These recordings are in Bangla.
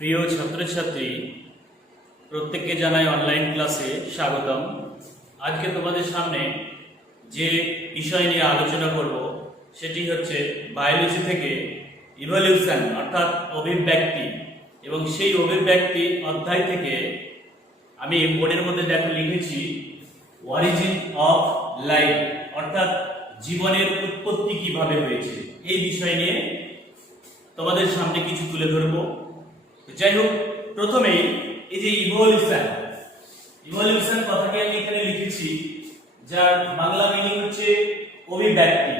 প্রিয় ছাত্রছাত্রী প্রত্যেককে জানাই অনলাইন ক্লাসে স্বাগতম। আজকে তোমাদের সামনে যে বিষয় নিয়ে আলোচনা করব সেটি হচ্ছে বায়োলজি থেকে ইভলিউশন অর্থাৎ অভিব্যক্তি, এবং সেই অভিব্যক্তি অধ্যায় থেকে আমি বোর্ডের মধ্যে লিখেছি অরিজিন অফ লাইফ অর্থাৎ জীবনের উৎপত্তি কিভাবে হয়েছে, এই বিষয় নিয়ে তোমাদের সামনে কিছু তুলে ধরবো। যাই হোক, প্রথমেই এই যে ইভলিউশন কথাটি আমি এখানে লিখেছি, যার বাংলা মিনিং হচ্ছে অভিব্যক্তি।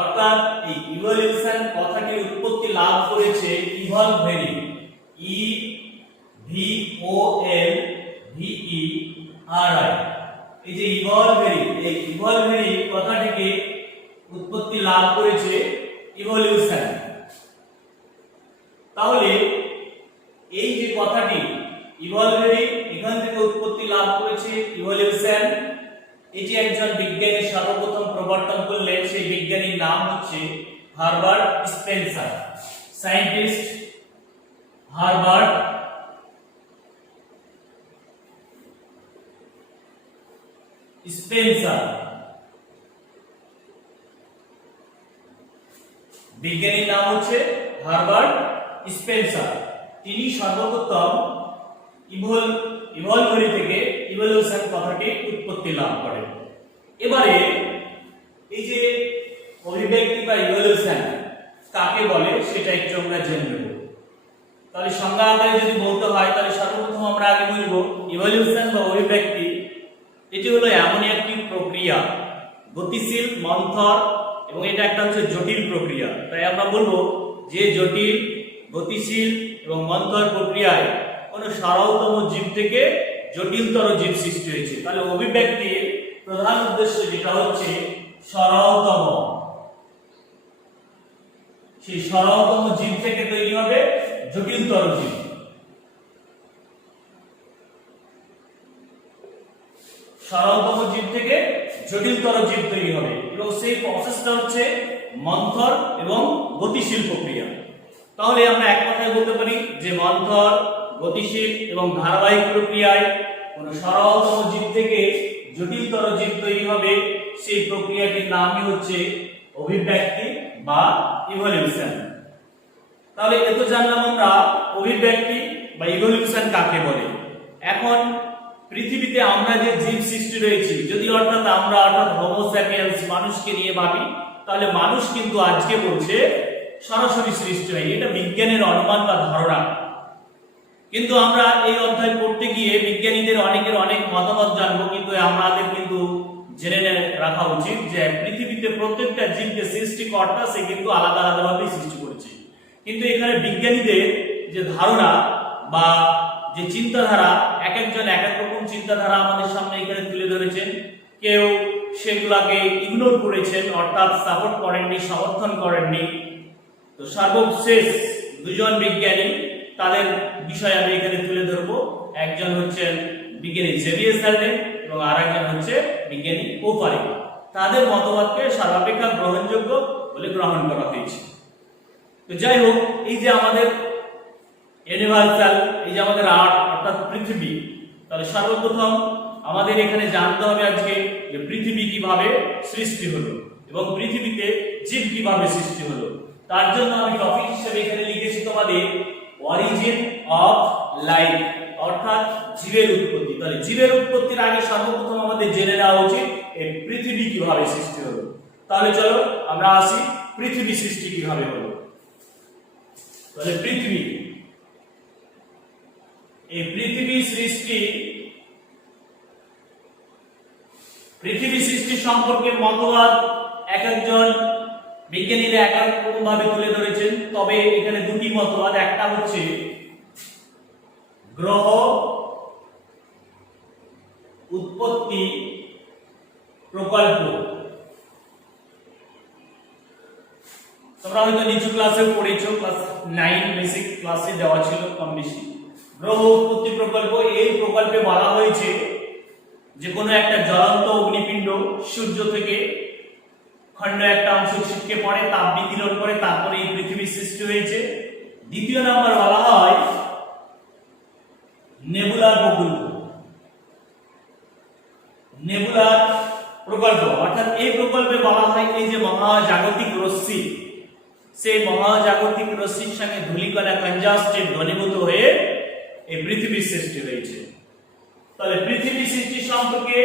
অর্থাৎ এই ইভলিউশন কথাটির উৎপত্তি লাভ করেছে ইভলভ ভেরি, EVOLVERI। এই যে এই ইভলভেরি কথাটিকে উৎপত্তি লাভ করেছে ইভলিউশন। তাহলে এই যে কথাটি ইভলভেরি এখান থেকে উৎপত্তি লাভ করেছে ইভলিউশন, এটি একজন বিজ্ঞানী সর্বপ্রথম প্রবর্তন করলেন। সেই বিজ্ঞানীর নাম হচ্ছে Herbert Spencer. Scientist Herbert Spencer, বিজ্ঞানীর নাম হচ্ছে হার্বার্ট স্পেন্সার। তিনি সর্বপ্রথম ইভলভেরি থেকে ইভলিউশন কথাটি উৎপত্তি লাভ করেন। এবারে এই যে অভিব্যক্তি বা ইভলিউশন কাকে বলে সেটা একটু আমরা জেনে নেব। তাহলে সংজ্ঞা আকারে যদি বলতে হয় তাহলে সর্বপ্রথম আমরা আগে বুঝবো ইভলিউশন বা অভিব্যক্তি এটি হলো এমনই একটি প্রক্রিয়া, গতিশীল, মন্থর এবং এটা একটা হচ্ছে জটিল প্রক্রিয়া। তাই আমরা বলবো যে জটিল, গতিশীল এবং মন্থর প্রক্রিয়ায় কোনো সরলতম জীব থেকে জটিলতর জীব সৃষ্টি হয়েছে। তাহলে অভিব্যক্তির প্রধান উদ্দেশ্য যেটা হচ্ছে সরলতম, সেই সরলতম জীব থেকে তৈরি হবে জটিলতর জীব। সরলতম জীব থেকে জটিলতর জীব তৈরি হবে এবং সেই প্রসেসটা হচ্ছে মন্থর এবং গতিশীল প্রক্রিয়া। তাহলে আমরা এক কথায় বলতে পারি যে মন্থর, গতিশীল এবং ধারাবাহিক প্রক্রিয়ায় কোন সরলতম জীব থেকে জটিলতর জীব তৈরি হবে, সেই প্রক্রিয়াটির নামই হচ্ছে অভিব্যক্তি বা ইভলিউশন। তাহলে এত জানলাম আমরা অভিব্যক্তি বা ইভলিউশন কাকে বলে। এখন পৃথিবীতে আমরা যে জীব সৃষ্টি রয়েছি, যদি অর্থাৎ হোমো স্যাপিয়েন্স মানুষকে নিয়ে ভাবি, তাহলে মানুষ কিন্তু আজকে বলছে সরাসরি সৃষ্টি হয়নি, এটা বিজ্ঞানের অনুমান বা ধারণা। কিন্তু আমরা এই অধ্যায় পড়তে গিয়ে বিজ্ঞানীদের অনেকের অনেক মতামত জানবো, কিন্তু আমাদের কিন্তু জেনে রাখা উচিত যে পৃথিবীতে প্রত্যেকটা জীবকে সৃষ্টিকর্তা সে কিন্তু আলাদা আলাদাভাবে সৃষ্টি করেছে। কিন্তু এখানে বিজ্ঞানীদের যে ধারণা বা যে চিন্তাধারা, এক একজন এক এক রকম চিন্তাধারা আমাদের সামনে এখানে তুলে ধরেছেন। কেউ সেগুলাকে ইগনোর করেছেন, অর্থাৎ সাপোর্ট করেননি, সমর্থন করেননি। তো সর্বশেষ দুজন বিজ্ঞানী, তাদের বিষয় আমি এখানে তুলে ধরবো। একজন হচ্ছেন বিজ্ঞানী জেভিয়ার স্যালডেন এবং আরেকজন হচ্ছে বিজ্ঞানী ওপারি। তাদের মতবাদকে সর্বাপেক্ষা গ্রহণযোগ্য বলে গ্রহণ করা হয়েছে। তো যাই হোক, এই যে আমাদের ইউনিভার্সাল, এই যে আমাদের আর্থ অর্থাৎ পৃথিবী, তাহলে সর্বপ্রথম আমাদের এখানে জানতে হবে আজকে যে পৃথিবী কিভাবে সৃষ্টি হলো এবং পৃথিবীতে জীব কিভাবে সৃষ্টি হলো। তার জন্য আমি টপিক হিসেবে এখানে লিখেছি তোমাদের অরিজিন অফ লাইফ অর্থাৎ জীবের উৎপত্তি। তাহলে জীবের উৎপত্তির আগে সর্বপ্রথম আমাদের জেনে নেওয়া উচিত এই পৃথিবী কিভাবে সৃষ্টি হলো। তাহলে চলো আমরা আসি পৃথিবী সৃষ্টি কিভাবে হলো। তাহলে এই পৃথিবী সৃষ্টি সম্পর্কে মতবাদ এক একজন বিজ্ঞানীরা এক এক রকম ভাবে তুলে ধরেছেন। তবে এখানে দুটি মতবাদ, একটা হচ্ছে গ্রহ উৎপত্তি প্রকল্প। তোমরা হয়তো নিচু ক্লাসে পড়েছো, ক্লাস 9 বেসিক ক্লাসে দেওয়া ছিল কম বেশি। গ্রহ উৎপত্তি প্রকল্প, এই প্রকল্পে বলা হয়েছে যে কোনো একটা জ্বলন্ত অগ্নিপিণ্ড সূর্য থেকে খণ্ড একটা অংশ ছিটকে পড়ে, তাপ বিকিরণ করে, তারপরে এই পৃথিবীর সৃষ্টি হয়েছে। দ্বিতীয় নাম্বার বলা হয় নেবুলার প্রকল্প, নেবুলার প্রকল্প অর্থাৎ এই প্রকল্পে বলা হয় এই যে মহাজাগতিক রশ্মি, সেই মহাজাগতিক রশ্মির সঙ্গে ধূলিকণা কনজাস্টেড ঘনীভূত হয়ে এই পৃথিবীর সৃষ্টি হয়েছে। তাহলে পৃথিবী সৃষ্টি সম্পর্কে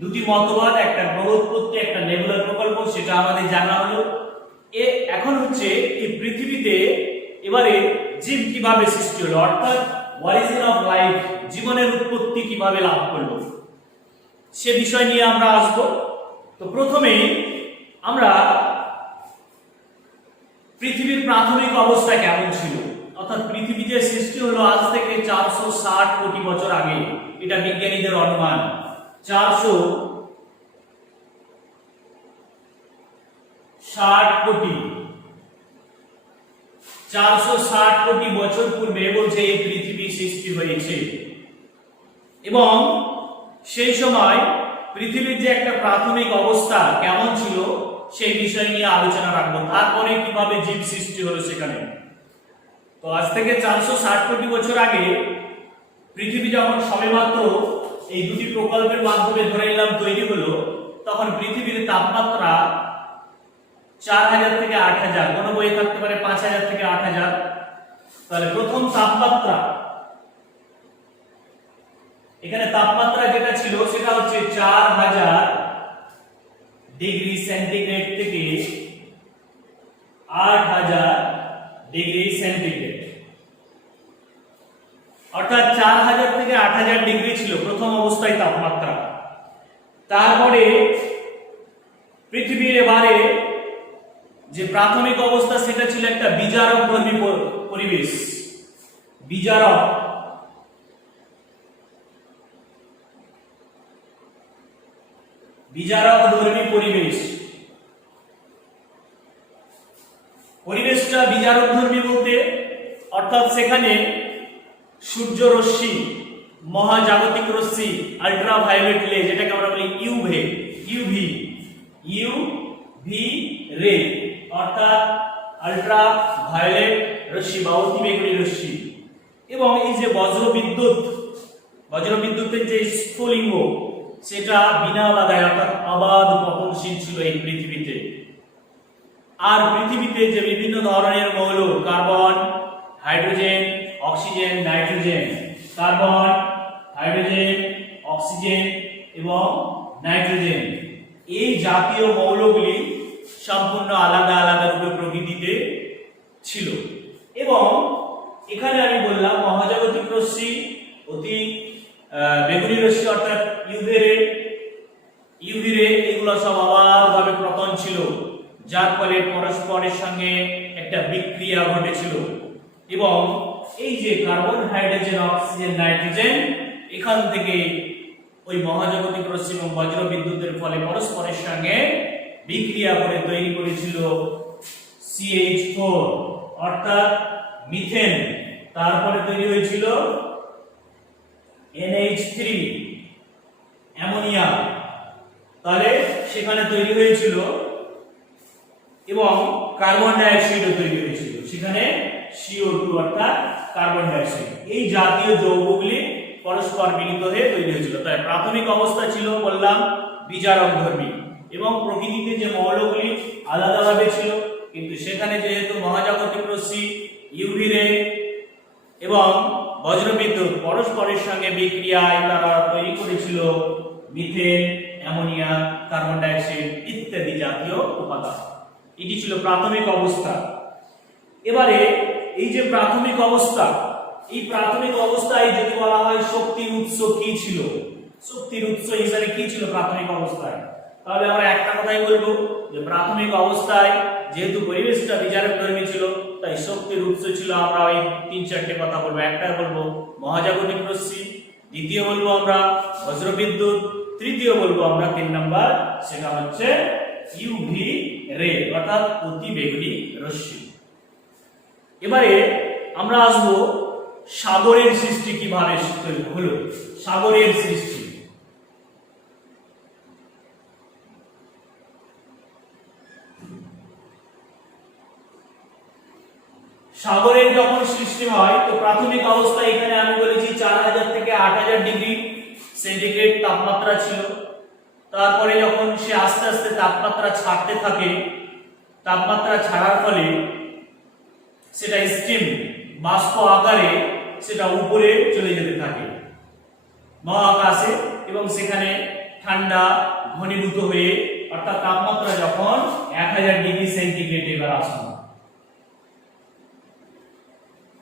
দুটি মতবাদ, একটা গ্রহ উৎপত্তি, একটা নেবুলার প্রকল্প, সেটা আমাদের জানা হলো। এখন হচ্ছে এই পৃথিবীতে এবারে জীব কিভাবে সৃষ্টি হলো, অর্থাৎ অরিজিন অফ লাইফ, জীবনের উৎপত্তি কিভাবে লাভ করলো, সে বিষয় নিয়ে আমরা আসব। তো প্রথমেই আমরা পৃথিবীর প্রাথমিক অবস্থা কেমন ছিল, অর্থাৎ পৃথিবী যে সৃষ্টি হলো আজ থেকে 460 কোটি বছর আগে, এটা বিজ্ঞানীদের অনুমান। 460 কোটি বছর পূর্বে বলছে এই পৃথিবী সৃষ্টি হয়েছে। এবং সেই সময় পৃথিবীর যে একটা প্রাথমিক অবস্থা কেমন ছিল সেই বিষয় নিয়ে আলোচনা রাখবো, তারপরে কিভাবে জীব সৃষ্টি হলো সেখানে। তো আজ থেকে 460 কোটি বছর আগে পৃথিবী যখন সবেমাত্র এই দুটি প্রকল্পের মাধ্যমে ধরে নিলাম তৈরি হলো, তখন পৃথিবীর তাপমাত্রা 4000 থেকে 8000, কোন বইয়ে থাকতে পারে 5000 থেকে 8000। তাহলে প্রথম তাপমাত্রা, এখানে তাপমাত্রা যেটা ছিল সেটা হচ্ছে 4000 ডিগ্রি সেন্টিগ্রেড থেকে 8000 ডিগ্রি সেন্টিগ্রেড, অর্থাৎ 4000 থেকে 8000 ডিগ্রি ছিল প্রথম অবস্থায় তাপমাত্রা। তারপরে পৃথিবীর এবারে যে প্রাথমিক অবস্থা সেটা ছিল একটা বিজারকধর্মী পরিবেশ, বিজারকধর্মী পরিবেশ। পরিবেশটা বিজারকধর্মী বলতে অর্থাৎ সেখানে সূর্য রশ্মি, মহাজাগতিক রশ্মি, আল্ট্রাভায়োলেট রে, যেটাকে আমরা বলি ইউভি রে, অর্থাৎ আল্ট্রাভায়োলেট রশ্মি বা অতিবেগুনি রশ্মি। এবং এই যে বজ্রবিদ্যুতের যে স্ফুলিঙ্গ সেটা বিনা বাধায় অর্থাৎ আবাদ পতনশীল ছিল এই পৃথিবীতে। আর পৃথিবীতে যে বিভিন্ন ধরনের মৌল, carbon, hydrogen, oxygen, nitrogen, carbon, hydrogen, oxygen এবং নাইট্রোজেন, এই জাতীয় মৌলগুলি সম্পূর্ণ আলাদা আলাদা রূপে প্রকৃতিতে ছিল। এবং এখানে আমি বললাম মহাজাগতিক রশ্মি, অতি বেগুনি রশ্মি অর্থাৎ ইউভি রে, এগুলো সব আলাদাভাবে পতন ছিল, যার ফলে পরস্পরের সঙ্গে একটা বিক্রিয়া ঘটেছিল। এবং এই যে কার্বন, হাইড্রোজেন, অক্সিজেন, নাইট্রোজেন, এখান থেকে ওই মহাজাগতিক রশ্মি এবং বজ্রবিদ্যুতের ফলে পরস্পরের সঙ্গে বিক্রিয়া করে তৈরি করেছিল CH4 অর্থাৎ মিথেন। তারপরে তৈরি হয়েছিল NH3 অ্যামোনিয়া, তাহলে সেখানে তৈরি হয়েছিল, এবং কার্বন ডাই অক্সাইডও তৈরি হয়েছিল সেখানে, CO2 অর্থাৎ কার্বন ডাই অক্সাইড। এই জাতীয় যৌগগুলি পরস্পর মিলিত হয়ে তৈরি হয়েছিল। তাই প্রাথমিক অবস্থা ছিল বললাম বিজারকধর্মী, এবং প্রকৃতিতে যে মৌলগুলি আলাদাভাবে ছিল, কিন্তু সেখানে যেহেতু মহাজাগতিক রশ্মি, ইউভি রে এবং বজ্রবিদ্যুৎ পরস্পরের সঙ্গে বিক্রিয়ায় তারা তৈরি করেছিল methane, ammonia, carbon die oxide ইত্যাদি জাতীয় উপাদান। এটি ছিল প্রাথমিক অবস্থা। এবারে এই যে প্রাথমিক অবস্থা, এই প্রাথমিক অবস্থায় যদি বলা হয় শক্তির উৎস কি ছিল, শক্তির উৎস হিসেবে কি ছিল প্রাথমিক অবস্থায়, তাহলে আমরা একটা কথাই বলবো যে প্রাথমিক অবস্থায় যেহেতু পরিবেশটা বিজারকধর্মী ছিল, তাই শক্তির উৎস ছিল, আমরা ওই 3-4টে কথা বলবো। একটা বলবো মহাজাগতিক রশ্মি, দ্বিতীয় বলবো আমরা বজ্রবিদ্যুৎ, তৃতীয় বলবো আমরা 3 নাম্বার, সেটা হচ্ছে ইউভি রে অর্থাৎ অতিবেগুনি রশ্মি। এবারে আমরা আসবো সাগরের সৃষ্টি কিভাবে হলো, সাগরের সৃষ্টি। সাগরের যখন সৃষ্টি হয় তো প্রাথমিক অবস্থায় এখানে আমি বলেছি 4000 থেকে 8000 ডিগ্রি সেন্টিগ্রেড তাপমাত্রা ছিল। তারপরে যখন সে আস্তে আস্তে তাপমাত্রা ছাড়তে থাকে, তাপমাত্রা ছাড়ার ফলে সেটা স্টিম বাষ্প আকারে সেটা উপরে চলে যেতে থাকে মহাকাশে, এবং সেখানে ঠান্ডা ঘনীভূত হয়ে অর্থাৎ তাপমাত্রা যখন 1000 ডিগ্রি সেন্টিগ্রেড এবার আসে,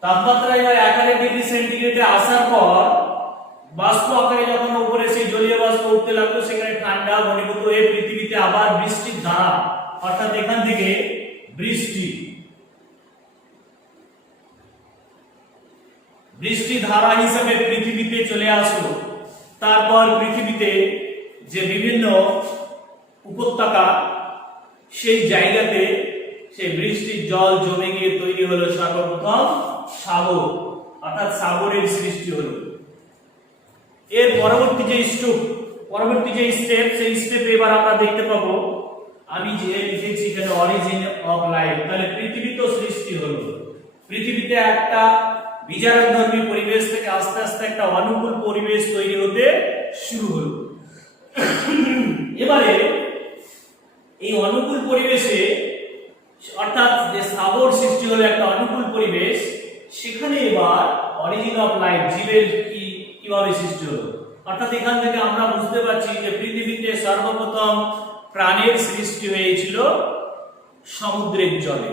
তাপমাত্রা এবার 1000 ডিগ্রি সেন্টিগ্রেডে আসার পর বাষ্প আকারে যখন উপরে সেই জলীয় বাষ্প উঠতে লাগলো, সেখানে ঠান্ডা ঘনীভূত হয়ে পৃথিবীতে আবার বৃষ্টির ধারা অর্থাৎ এখান থেকে বৃষ্টি ধারা হিসেবে পৃথিবীতে চলে আসলো। তারপর পৃথিবীতে যে বিভিন্ন উপত্যকা, সেই জায়গাতে সেই বৃষ্টির জল জমে গিয়ে তৈরি হলো সর্বপ্রথম সাগর, অর্থাৎ সাগরের সৃষ্টি হলো। এর পরবর্তী যে স্টেপ সেই স্টেপে এবার আমরা দেখতে পাবো, আমি যে লিখেছি এখানে অরিজিন অফ লাইফ, তাহলে পৃথিবী তো সৃষ্টি হলো। পৃথিবীতে একটা বিজারধর্মী পরিবেশ থেকে আস্তে আস্তে একটা অনুকূল পরিবেশ তৈরি হতে শুরু হলো। এবারে এই অনুকূল পরিবেশে অর্থাৎ যে সাগর সৃষ্টি হলো একটা অনুকূল পরিবেশ, সেখানে এবার অরিজিন অফ লাইফ জীবের কিভাবে সৃষ্টি হলো, অর্থাৎ এখান থেকে আমরা বুঝতে পারছি যে পৃথিবীতে সর্বপ্রথম প্রাণের সৃষ্টি হয়েছিল সমুদ্রের জলে।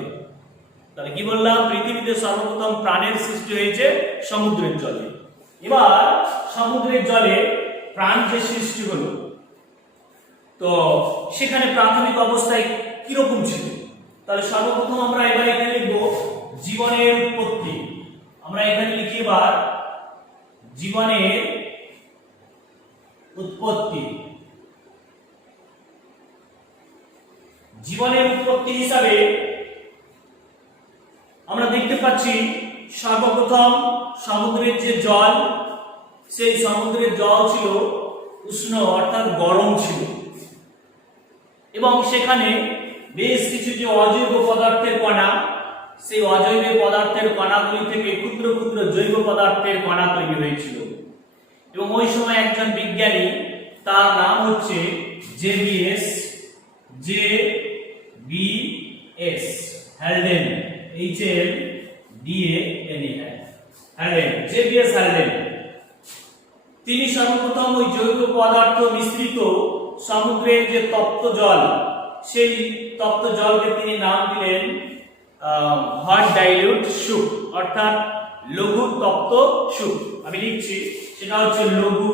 তাহলে কি বললাম, পৃথিবীতে সর্বপ্রথম প্রাণের সৃষ্টি হয়েছে সমুদ্রের জলে। এবার সমুদ্রের জলে প্রাণ যে সৃষ্টি হলো, তো সেখানে প্রাথমিক অবস্থায় কিরকম ছিল, তাহলে সর্বপ্রথম আমরা এবার এখানে লিখব জীবনের উৎপত্তি। আমরা এখানে লিখি এবার জীবনের উৎপত্তি। জীবনের উৎপত্তি হিসাবে আমরা দেখতে পাচ্ছি সর্বপ্রথম সমুদ্রের যে জল, সেই সমুদ্রের জল ছিল উষ্ণ অর্থাৎ গরম ছিল, এবং সেখানে বেশ কিছু যে অজৈব পদার্থের কণা, সেই অজৈব পদার্থের কণাগুলি থেকে ক্ষুদ্র ক্ষুদ্র জৈব পদার্থের কণা তৈরি হয়েছিল। এবং ওই সময় একজন বিজ্ঞানী, তার নাম হচ্ছে JBS Haldane, Haldane, JBS Haldane. তিনি সর্বপ্রথম ওই জৈব পদার্থ মিশ্রিত সমুদ্রের যে তপ্ত জল, সেই তপ্ত জলকে তিনি নাম দিলেন হট ডাইলিউট সুপ, অর্থাৎ লঘু তপ্ত সুপ। আমি লিখছি, সেটা হচ্ছে লঘু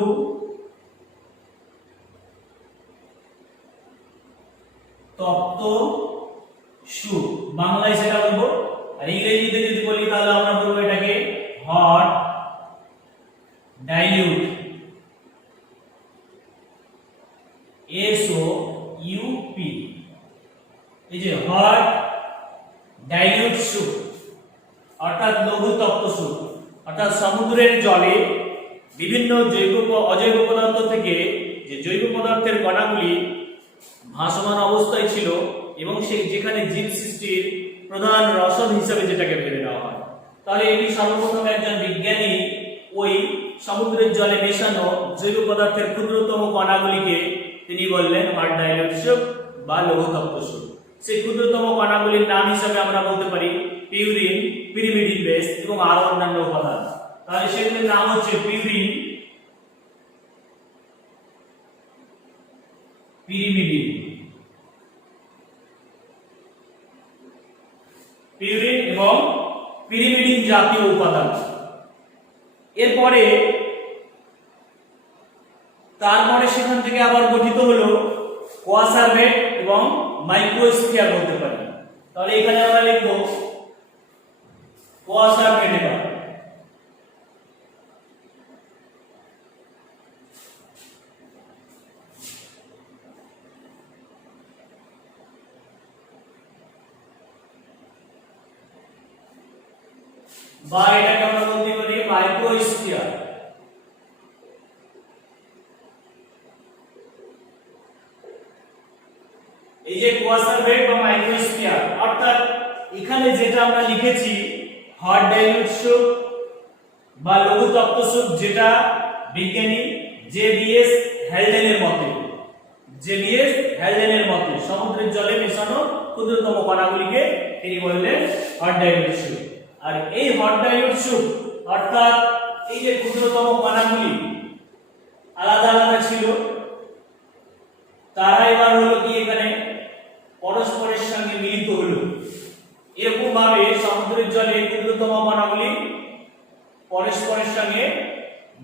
তপ্ত সুপ, বাংলায় সেটা বলবো। আর ইংরেজিতে যদি বলি তাহলে আমরা বলবো এটাকে হট ডাইলিউট, SOUP, এই যে হট ডাইলিউট সুপ অর্থাৎ লঘু তপ্ত সুপ। অর্থাৎ সমুদ্রের জলে বিভিন্ন জৈব অজৈব পদার্থ থেকে যে জৈব পদার্থের কণাগুলি ভাসমান অবস্থায় ছিল, এবং সেই যেখানে জীব সৃষ্টির প্রধান রসদ হিসেবে যেটাকে ভেবে নেওয়া হয়। তাহলে এটি সর্বপ্রথম একজন বিজ্ঞানী ওই সমুদ্রের জলে মেশানো জৈব পদার্থের ক্ষুদ্রতম কণাগুলিকে তিনি বললেন হট ডাইলিউট সুপ বা লঘু তপ্ত সুপ। সেই ক্ষুদ্রতম কণাগুলির নাম হিসাবে আমরা বলতে পারি পিউরিন, পিরিমিডিন বেস এবং আরো অন্যান্য উপাদান। তাহলে সেগুলোর নাম হচ্ছে পিউরিন, পিরিমিডিন, পিউরিন এবং পিরিমিডিন জাতীয় উপাদান। তারপরে সেখান থেকে আবার গঠিত হলো কোয়াসারভেট এবং মাইক্রোস্ফিয়ার বলতে পারি। তাহলে এখানে আমরা লিখব কোয়াসারভেট। এবার বা এটাকে আমরা বলতে পারি মাইক্রোস্ফিয়ার। এই যে কোয়াসারভেট বা মাইক্রোস্ফিয়ার, অর্থাৎ এখানে যেটা আমরা লিখেছি হট ডাইলিউট স্যুপ বা লঘু তপ্ত স্যুপ, যেটা বিজ্ঞানী জেবিএস হ্যালডেনের মতে সমুদ্রের জলে মেশানো ক্ষুদ্রতম কণাগুলিকে তিনি বললেন হট ডাইলিউট স্যুপ। আর এই হট ডাইলিউট স্যুপ অর্থাৎ এই যে ক্ষুদ্রতম কণাগুলি আলাদা আলাদা ছিল, তারা এবার হলো কি এখানে পরস্পরের সঙ্গে মিলিত হলো। এরকম ভাবে সমুদ্রের জলে ক্ষুদ্রতম কণাগুলি পরস্পরের সঙ্গে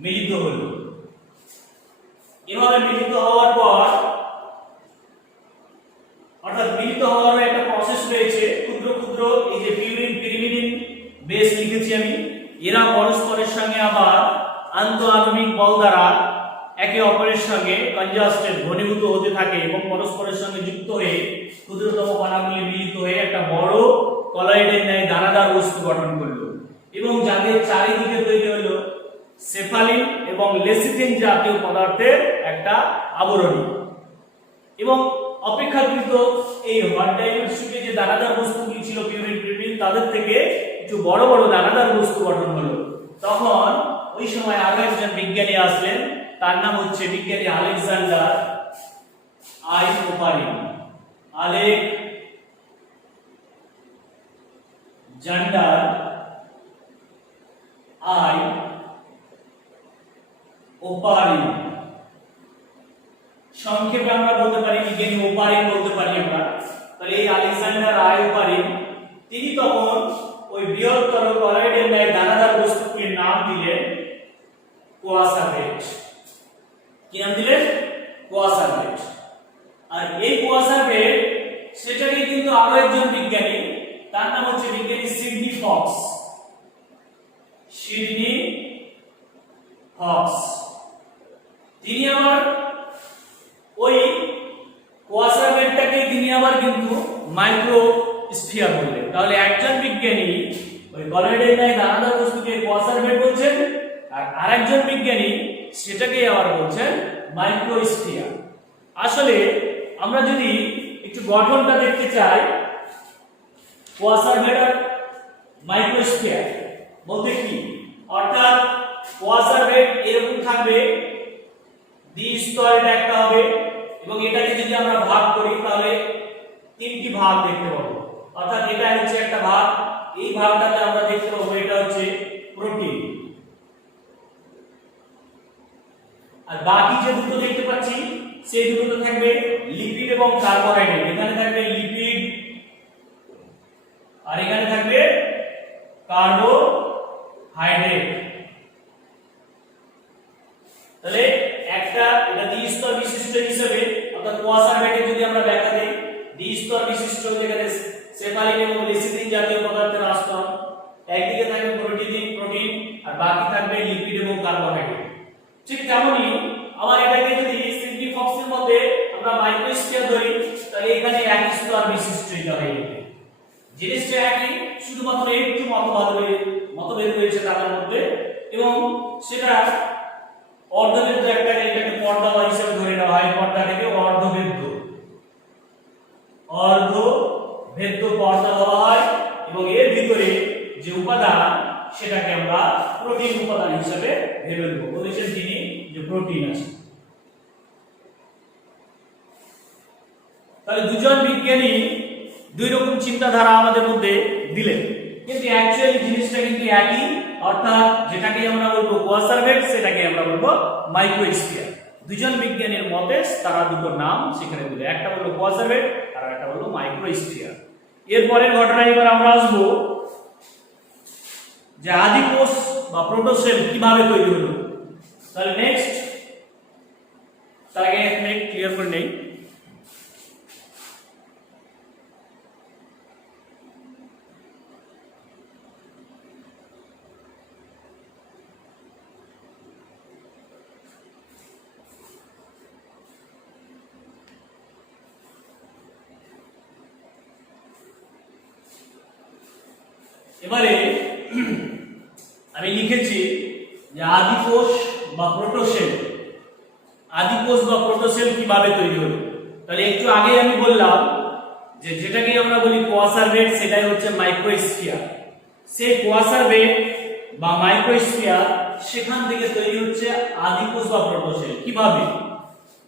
মিলিত হলো। এভাবে মিলিত হওয়ার পর অর্থাৎ মিলিত হওয়ার একটা প্রসেস রয়েছে, ক্ষুদ্র ক্ষুদ্র এই যে পিউরিন পিরিমিডিন বেস লিখেছি আমি, এরা পরস্পরের সঙ্গে আবার আন্তঃআণবিক বল দ্বারা একে অপরের সঙ্গে কনজাস্টেড ঘনীভূত হতে থাকে এবং পরস্পরের সঙ্গে যুক্ত হয়ে ক্ষুদ্রতম কণাগুলি মিলিত হয়ে একটা বড় কলয়েডের ন্যায় দানাদার বস্তু গঠন করলো এবং যাদের চারিদিকে তৈরি হলো সেফালিন এবং লেসিথিন জাতীয় পদার্থের একটা আবরণী। এবং অপেক্ষাকৃত এই হট ডাইলিউট স্যুপে যে দানাদার বস্তুগুলি ছিল পিউরিন পিরিমিডিন, তাদের থেকে একটু বড় বড় দানাদার বস্তু গঠন হলো। তখন ওই সময় আরো একজন বিজ্ঞানী আসলেন, তার নাম হচ্ছে বিজ্ঞানী Alexander I Oparin. Alexander I Oparin, সংক্ষেপে আমরা বলতে পারি বিজ্ঞানী ওপারিন বলতে পারি আমরা। তাহলে এই আলেকজান্ডার আই ওপারিন তিনি তখন ওই বৃহত্তর কলয়েডের ন্যায় দানাদার বস্তুটির নাম দিলেন কোয়াসার্ভেট। কি নাম দিলেন? কোয়াসার্ভেট। আর এই কোয়াসার্ভেট সেটাকে কিন্তু আরো একজন বিজ্ঞানী, তার নাম হচ্ছে বিজ্ঞানী সিডনি ফক্স। তিনি আবার ওই কোয়াসার্ভেটটাকে তিনি আবার কিন্তু মাইক্রোস্ফিয়ার বললেন। তাহলে একজন বিজ্ঞানী ওই কলয়েডের ন্যায় দানাদার বস্তুকে কোয়াসার্ভেট বলছেন, আর আরেকজন বিজ্ঞানী সেটাকে আবার বলছেন মাইক্রোস্ফিয়ার। আসলে আমরা যদি একটু গঠনটা দেখতে চাই, কোয়াসার্ভেট আর মাইক্রোস্ফিয়ার বলতে কি, অর্থাৎ কোয়াসার্ভেট এরকম থাকবে, দ্বিস্তরের একটা হবে এবং এটাকে যদি আমরা ভাগ করি তাহলে তিনটি ভাগ দেখতে পাবো। অর্থাৎ এটা হচ্ছে একটা ভাগ, এই ভাগটাতে আমরা দেখতে পাবো এটা হচ্ছে প্রোটিন, আর বাকি যে দুটো দেখতে পাচ্ছি সেই দুটো থাকবে লিপিড এবং কার্বোহাইড্রেট। এখানে থাকবে লিপিড আর এখানে থাকবে কার্বোহাইড্রেট। তাহলে একটা এটা দ্বিস্তর বিশিষ্ট হিসেবে, অর্থাৎ কোয়াসার্ভেটে যদি আমরা ব্যাখ্যা দেই, দ্বিস্তর বিশিষ্ট যেখানে সেফালিন এবং লেসিথিন জাতীয় পদার্থের আস্তরণ, একদিকে থাকবে প্রোটিন আর বাকি থাকবে লিপিড এবং কার্বোহাইড্রেট। ঠিক তেমনি আমার এটাকে যদি সিডনি ফক্সের মধ্যে আমরা মাইক্রোস্ফিয়ার ধরি, তাহলে এখানে একই স্তর বিশিষ্ট এটা হয়ে যাবে। জিনিসটা একই, শুধুমাত্র একটু মতভেদ রয়েছে তাদের মধ্যে, এবং সেটা অর্ধবেদ্য একটা, এটাকে পর্দা হিসেবে ধরে নেওয়া হয়, পর্দাটাকে অর্ধবেদ্য পর্দা বলা হয় এবং এর ভিতরে যে উপাদান সেটাকে আমরা প্রোটিন উপাদান হিসেবে ভেবে নেব। বলেছেন তিনি যে প্রোটিন আছে। তাহলে দুজন বিজ্ঞানী দুই রকম চিন্তাধারা আমাদের মধ্যে দিলেন, কিন্তু অ্যাকচুয়ালি জিনিসটা কিন্তু একই, অর্থাৎ যেটাকে আমরা বলবো কোয়াসার্ভেট সেটাকে আমরা বলবো মাইক্রোস্ফিয়ার। দুজন বিজ্ঞানীর মতে তারা দুটো নাম সেখানে দিল, একটা বললো কোয়াসার্ভেট আর একটা বললো মাইক্রোস্ফিয়ার। এরপরের ঘটনা এবার আমরা আসবো যে আদিকোষ বা প্রোটোসেল কিভাবে তৈরি হলো। তাহলে নেক্সট, তার আগে ক্লিয়ার করে নেই, এবারে আমি লিখেছি যে আদিকোষ বা প্রোটোসেল কিভাবে তৈরি হলো। তাহলে একটু আগে আমি বললাম যে যেটাকে আমরা বলি কোয়াসার্ভেট সেটাই হচ্ছে মাইক্রোস্ফিয়ার। সেই কোয়াসার বেড বা মাইক্রোস্ফিয়ার সেখান থেকে তৈরি হচ্ছে আদিকোষ বা প্রোটোসেল। কিভাবে?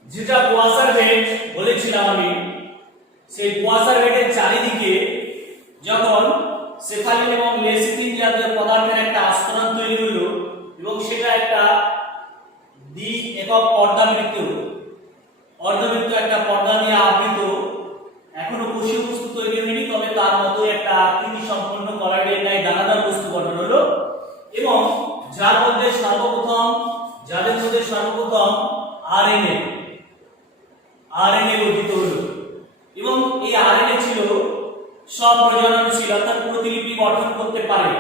যেটা কোয়াসার বেড বলেছিলাম আমি, সেই কোয়াসার বেডের চারিদিকে যখন সেফালিন এবং লেসিথিন জাতীয় পদার্থের একটা আস্তরণ তৈরি হলো এবং সেটা একটা দ্বি একক অর্ধবৃত্ত একটা পর্দা দিয়ে আবৃত, এখনো কোষীয় বস্তু তৈরি হয়নি, তবে তার মতো একটা আকৃতি সম্পন্ন কলাইডের ন্যায় দানাদার বস্তু গঠন হলো এবং যাদের মধ্যে সর্বপ্রথম আরএনএ গঠিত হলো এবং এই আরএনএ ছিল স্বপ্রজননশীল, অর্থাৎ প্রতিলিপি গঠন করতে পারে।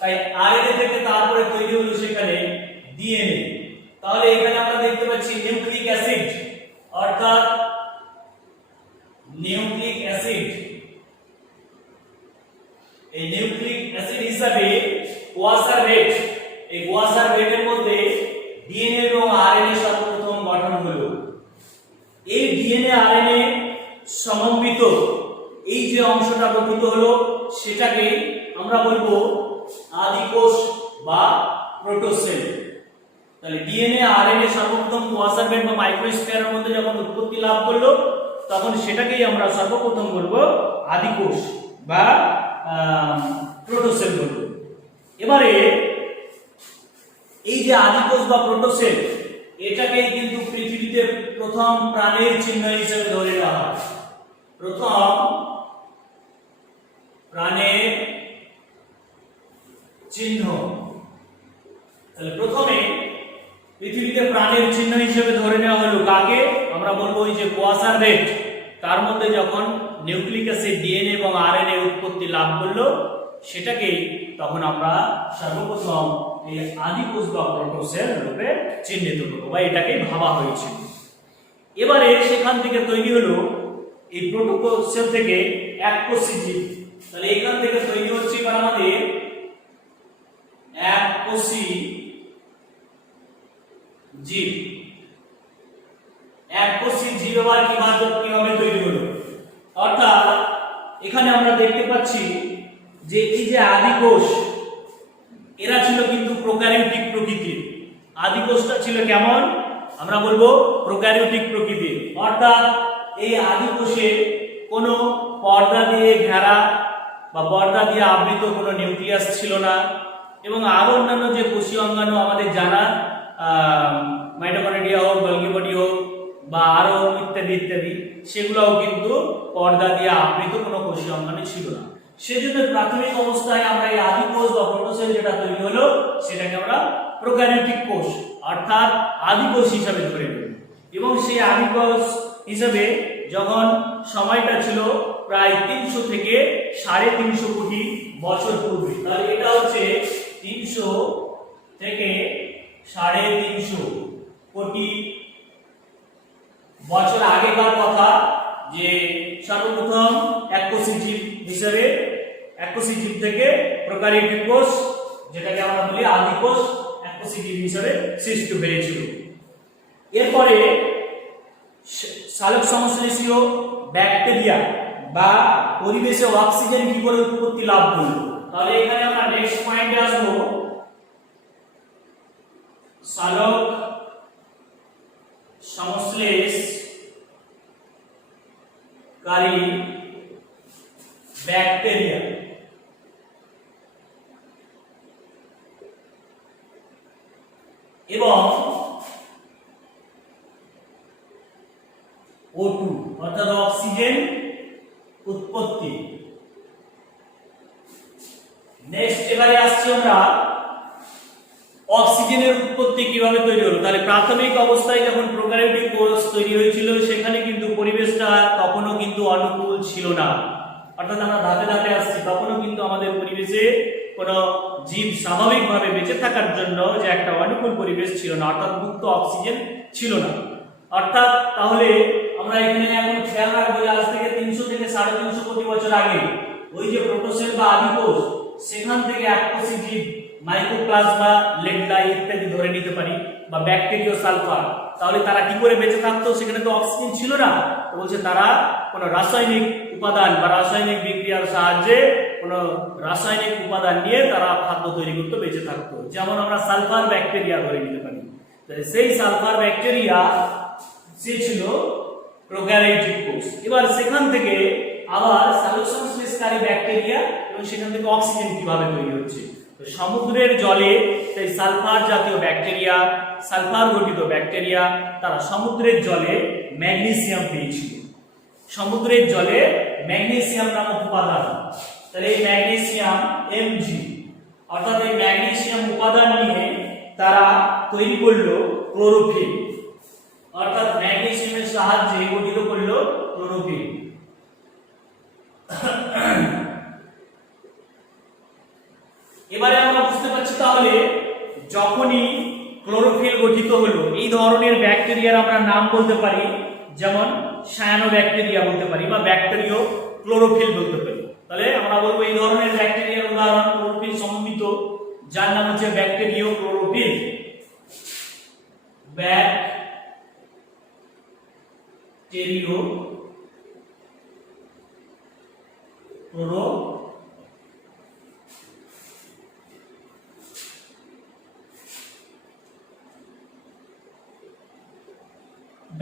তাই আরএনএ থেকে তারপরে তৈরি হলো সেখানে ডিএনএ। তাহলে এখানে আমরা দেখতে পাচ্ছি নিউক্লিক অ্যাসিড, অর্থাৎ নিউক্লিক অ্যাসিড। এই নিউক্লিক অ্যাসিড হিসাবে কোয়াসার বেড, এই কোয়াসার বেডের মধ্যে ডিএনএ এবং আরএনএ সর্বপ্রথম গঠন হলো। এই ডিএনএ আরএনএ সমন্বিত এই যে অংশটা গঠিত হলো সেটাকে আমরা বলবো আদিকোষ বা প্রোটোসেল। তাহলে ডিএনএ আরএনএ সর্বপ্রথম কোয়াসার বেড বা মাইক্রোস্ফিয়ারের মধ্যে যখন উৎপত্তি লাভ করলো তখন সেটাকেই আমরা সর্বপ্রথম বলবো আদিকোষ বা প্রোটোসেল বলবো। এবারে এই যে আদিকোষ বা প্রোটোসেল, এটাকে কিন্তু পৃথিবীতে প্রথম প্রাণের চিহ্ন হিসেবে ধরে নেওয়া হয়। প্রথম প্রাণের চিহ্ন, তাহলে প্রথমে পৃথিবীতে প্রাণের চিহ্ন হিসেবে ধরে নেওয়া হলো কাকে? আমরা বলবো ওই যে কোয়াসার বেড, তার মধ্যে যখন নিউক্লিক অ্যাসিড ডিএনএ এবং আরএনএ উৎপত্তি লাভ করলো সেটাকেই তখন আমরা সর্বপ্রথম এই আদিকোষ বা প্রোটোসেল রূপে চিহ্নিত করবো বা এটাকেই ভাবা হয়েছিল। এবারে সেখান থেকে তৈরি হলো এই প্রোটোসেল থেকে এককোষী জীব। তাহলে এখান থেকে তৈরি হচ্ছে এবার আমাদের এককোষী জীব। এককোষী জীব আবার কিভাবে তৈরি হলো? অর্থাৎ এখানে আমরা দেখতে পাচ্ছি যে এই যে আদিকোষ, এরা ছিল কিন্তু প্রোক্যারিওটিক প্রকৃতির। আদিকোষটা ছিল কেমন? আমরা বলবো প্রোক্যারিওটিক প্রকৃতির। অর্থাৎ এই আদিকোষে কোনো পর্দা দিয়ে ঘেরা বা পর্দা দিয়ে আবৃত কোনো নিউক্লিয়াস ছিল না এবং আরো অন্যান্য যে কোষীয় অঙ্গাণু আমাদের জানা, মাইটোকন্ড্রিয়া হোক, গোলগি বডি হোক বা আরো ইত্যাদি ইত্যাদি, সেগুলোও কিন্তু পর্দা দিয়ে আবৃত কোনো কোষীয় অঙ্গাণু ছিল না। সেজন্য প্রাথমিক অবস্থায় আমরা এই আদিকোষ বা প্রোটোসেল যেটা তৈরি হলো সেটাকে আমরা প্রোক্যারিওটিক কোষ অর্থাৎ আদিকোষ হিসাবে ধরে নেব এবং সেই আদিকোষ হিসাবে যখন সময়টা ছিল প্রায় 300 থেকে 350 কোটি বছর পূর্বে। তাহলে এটা হচ্ছে 300 থেকে 350 কোটি বছর আগেকার কথা, যে সর্বপ্রথম এককোষী জীব হিসেবে এককোষী জীব থেকে প্রোক্যারিওটিক কোষ, যেটাকে আমরা বলি আদিকোষ, এককোষী জীব হিসেবে সৃষ্টি হয়েছিল। এরপরে সালোক সংশ্লেষীয় ব্যাকটেরিয়া বা পরিবেশে অক্সিজেন কি করে উৎপত্তি লাভ করলো? তাহলে এখানে আমরা নেক্সট পয়েন্টে আসবো, সালোক সংশ্লেষকারী ব্যাকটেরিয়া এবং O2 অর্থাৎ অক্সিজেন উৎপত্তি। নেক্সট এবারে আসছি আমরা অক্সিজেনের উৎপত্তি কিভাবে তৈরি হলো। তাহলে প্রাথমিক অবস্থায় যখন প্রোক্যারিওটিক কোষ তৈরি হয়েছিল সেখানে কিন্তু পরিবেশটা তখনও কিন্তু অনুকূল ছিল না, অর্থাৎ আমরা ধাপে ধাপে আসছি, তখনও কিন্তু আমাদের পরিবেশে কোনো জীব স্বাভাবিকভাবে বেঁচে থাকার জন্য যে একটা অনুকূল পরিবেশ ছিল না, অর্থাৎ মুক্ত অক্সিজেন ছিল না। অর্থাৎ তাহলে আমরা এখানে এখন খেয়াল রাখবো আজ থেকে 300 থেকে 350 কোটি বছর আগে ওই যে প্রোটোসেল বা আদিকোষ, সেখান থেকে এককোষী জীব মাইক্রোপ্লাজমা, লেডলাই ইত্যাদি ধরে নিতে পারি বা ব্যাকটেরিয়া, সালফার, তাহলে তারা কি করে বেঁচে থাকতো? সেখানে তো অক্সিজেন ছিল না, তো বলছে তারা কোনো রাসায়নিক উপাদান বা রাসায়নিক বিক্রিয়ার সাহায্যে কোনো রাসায়নিক উপাদান নিয়ে তারা খাদ্য তৈরি করতে বেঁচে থাকতো। যেমন আমরা সালফার ব্যাকটেরিয়া ধরে নিতে পারি, সেই সালফার ব্যাকটেরিয়া সে ছিল প্রোক্যারিওটিক কোষ। এবার সেখান থেকে আবার সালোকসংশ্লেষকারী ব্যাকটেরিয়া এবং সেখান থেকে অক্সিজেন কিভাবে তৈরি হচ্ছে। তো সমুদ্রের জলে সেই সালফার জাতীয় ব্যাকটেরিয়া, সালফার গঠিত ব্যাকটেরিয়া তারা সমুদ্রের জলে ম্যাগনেসিয়াম পেয়েছিল। সমুদ্রের জলে ম্যাগনেসিয়াম নামক উপাদান, তাহলে এই ম্যাগনেসিয়াম Mg অর্থাৎ এই ম্যাগনেসিয়াম উপাদান নিয়ে তারা তৈরি করলো ক্লোরোফিল, অর্থাৎ ম্যাগনেসিয়ামের সাহায্যে গঠিত করলো ক্লোরোফিল। এবারে আমরা বুঝতে পারছি তাহলে যখনই ক্লোরোফিল গঠিত হলো এই ধরনের ব্যাকটেরিয়ার আমরা নাম বলতে পারি, যেমন সায়ানোব্যাকটেরিয়া বলতে পারি বা ব্যাকটেরিও ক্লোরোফিল বলতে পারি। তাহলে আমরা বলবো এই ধরনের ব্যাকটেরিয়ার উদাহরণ ক্লোরোফিল সমন্বিত, যার নাম হচ্ছে bacterio chlorophyll. Bacterio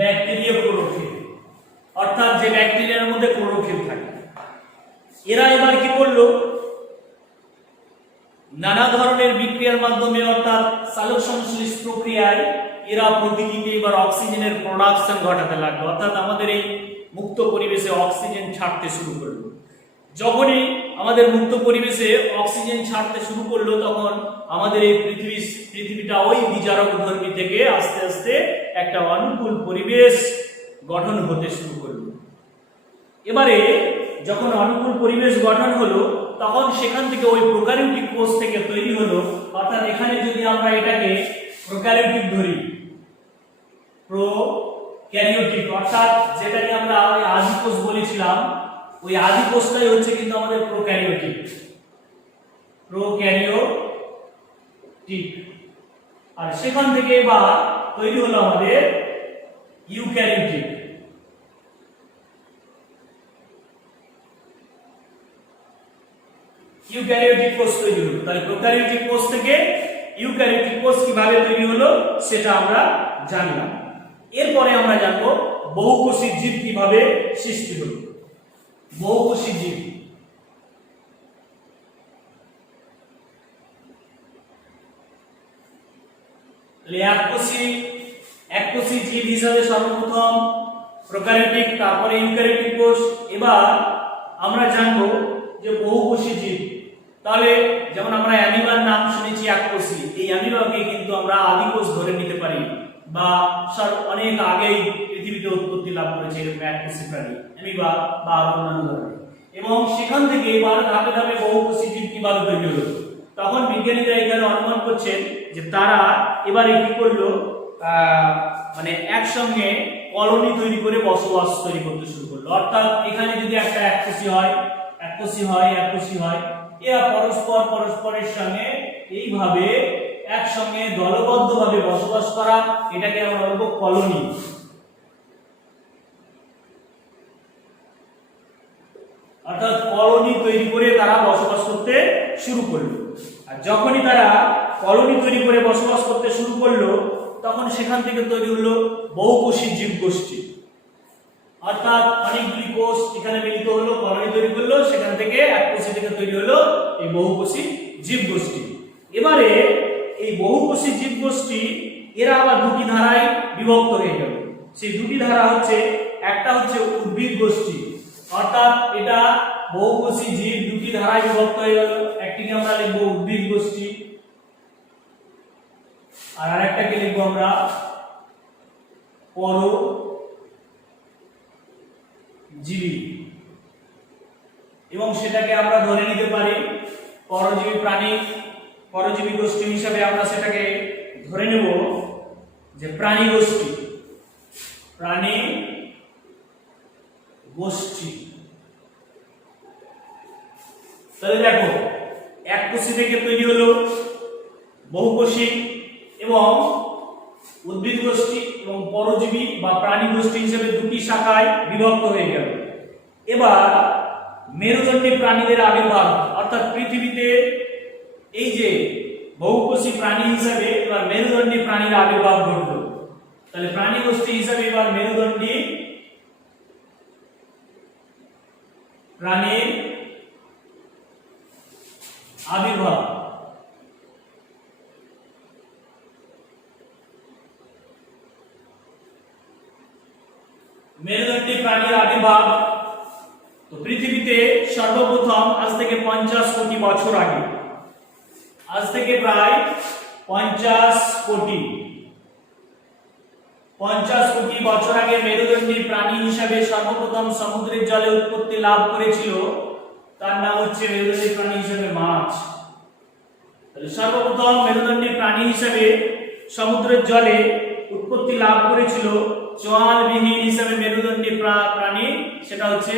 bacteria chlorophyll, অর্থাৎ যে ব্যাকটেরিয়ার মধ্যে ক্লোরোফিল থাকে। এরা এবার কি করলো, নানা ধরনের বিক্রিয়ার মাধ্যমে অর্থাৎ সালোক সংশ্লেষ প্রক্রিয়ায় এরা প্রকৃতিতে এবার অক্সিজেনের প্রোডাকশন ঘটাতে লাগলো, অর্থাৎ আমাদের এই মুক্ত পরিবেশে অক্সিজেন ছাড়তে শুরু করলো। যখনই আমাদের মুক্ত পরিবেশে অক্সিজেন ছাড়তে শুরু করলো তখন আমাদের এই পৃথিবীটা ওই বিজারক ধর্মী থেকে আস্তে আস্তে একটা অনুকূল পরিবেশ গঠন হতে শুরু করলো। এবারে যখন অনুকূল পরিবেশ গঠন হলো তখন সেখান থেকে ওই প্রোক্যারিওটিক কোষ থেকে তৈরি হলো, অর্থাৎ এখানে যদি আমরা এটাকে প্রোক্যারিওটিক ধরি, প্রোক্যারিওটিক অর্থাৎ যেটাকে আমরা ওই আদি কোষ বলেছিলাম, ওই আদি কোষটাই হচ্ছে কিন্তু আমাদের প্রোক্যারিওটিক। আর সেখান থেকে এবার তৈরি হলো আমাদের ইউক্যারিওটিক। ইউক্যারিওটিক কোষ তৈরি হলো। তাহলে প্রোক্যারিওটিক কোষ থেকে ইউক্যারিওটিক কোষ কিভাবে তৈরি হলো সেটা আমরা জানলাম। এরপরে আমরা জানবো বহুকোষী জীব কিভাবে সৃষ্টি হলো। বহুকোষী জীব, এককোষী জীব হিসাবে সর্বপ্রথম প্রোক্যারিওটিক, তারপরে ইউক্যারিওটিক কোষ। এবার আমরা জানবো যে বহুকোষী জীব। তাহলে যেমন আমরা অ্যামিবার নাম শুনেছি এককোষী, এই অ্যামিবাকে কিন্তু আমরা আদি কোষ ধরে নিতে পারি বা অনেক আগেই পৃথিবীতে উৎপত্তি লাভ করেছে এরকম এককোষী প্রাণী অ্যামিবা বা অন্যান্য ধরনের। এবং সেখান থেকে এবার ধাপে ধাপে বহুকোষী জীব কিভাবে তৈরি হলো, তখন বিজ্ঞানীরা এখানে অনুমান করছেন যে তারা এবারে কি করলো, মানে একসঙ্গে কলোনি তৈরি করে বসবাস তৈরি করতে শুরু করলো। অর্থাৎ এখানে যদি একটা এককোষী হয়, এরা পরস্পরের সঙ্গে এইভাবে একসঙ্গে দলবদ্ধভাবে বসবাস করা, এটাকে আমরা বলবো কলোনি। অর্থাৎ কলোনি তৈরি করে তারা বসবাস করতে শুরু করলো। আর যখনই তারা কলোনি তৈরি করে বসবাস করতে শুরু করলো তখন সেখান থেকে তৈরি হলো বহুকোষী জীবগোষ্ঠী। অর্থাৎ অনেকগুলি কোষ এখানে মিলিত হলো, কলোনি তৈরি করলো, সেখান থেকে এককোষী থেকে তৈরি হলো এই বহুকোষী জীবগোষ্ঠী। এবারে এই বহুকোষী জীবগোষ্ঠী এরা আবার দুটি ধারায় বিভক্ত হয়ে গেল। সেই দুটি ধারা হচ্ছে, একটা হচ্ছে উদ্ভিদ গোষ্ঠী, অর্থাৎ এটা বহুকোষী জীব দুটি ধারায় বিভক্ত হয়ে গেল। একটিকে আমরা লিখবো উদ্ভিদ গোষ্ঠী আর আরেকটাকে লিখবো আমরা পরজীবী, এবং সেটাকে আমরা ধরে নিতে পারি পরজীবী প্রাণী। পরজীবী গোষ্ঠী হিসাবে আমরা সেটাকে ধরে নেব যে প্রাণী গোষ্ঠী। তাহলে দেখো এককোষী থেকে তৈরি হলো বহুকোষী এবং উদ্ভিদ গোষ্ঠী, এবং পরজীবী বা প্রাণী গোষ্ঠী হিসেবে দুটি শাখায় বিভক্ত হয়ে গেল। এবার মেরুদণ্ডী প্রাণীদের আবির্ভাব, অর্থাৎ পৃথিবীতে এই যে বহুকোষী প্রাণী হিসেবে এবার মেরুদণ্ডী প্রাণীর আবির্ভাব ঘটল। তাহলে প্রাণী গোষ্ঠী হিসেবে এবার মেরুদণ্ডী প্রাণীর আবির্ভাব। মেরুদণ্ডী প্রাণীর আবির্ভাব তো পৃথিবীতে সর্বপ্রথম আজ থেকে 50 কোটি বছর আগে, আজ থেকে প্রায় 50 কোটি বছর আগে মেরুদণ্ডী প্রাণী হিসাবে সর্বপ্রথম সমুদ্রের জলে উৎপত্তি লাভ করেছিল। তার নাম হচ্ছে মেরুদণ্ডী প্রাণী হিসেবে মাছ। তাহলে সর্বপ্রথম মেরুদণ্ডী প্রাণী হিসেবে সমুদ্রের জলে উৎপত্তি লাভ করেছিল চোয়ালবিহীন হিসেবে মেরুদণ্ডী প্রাণী, সেটা হচ্ছে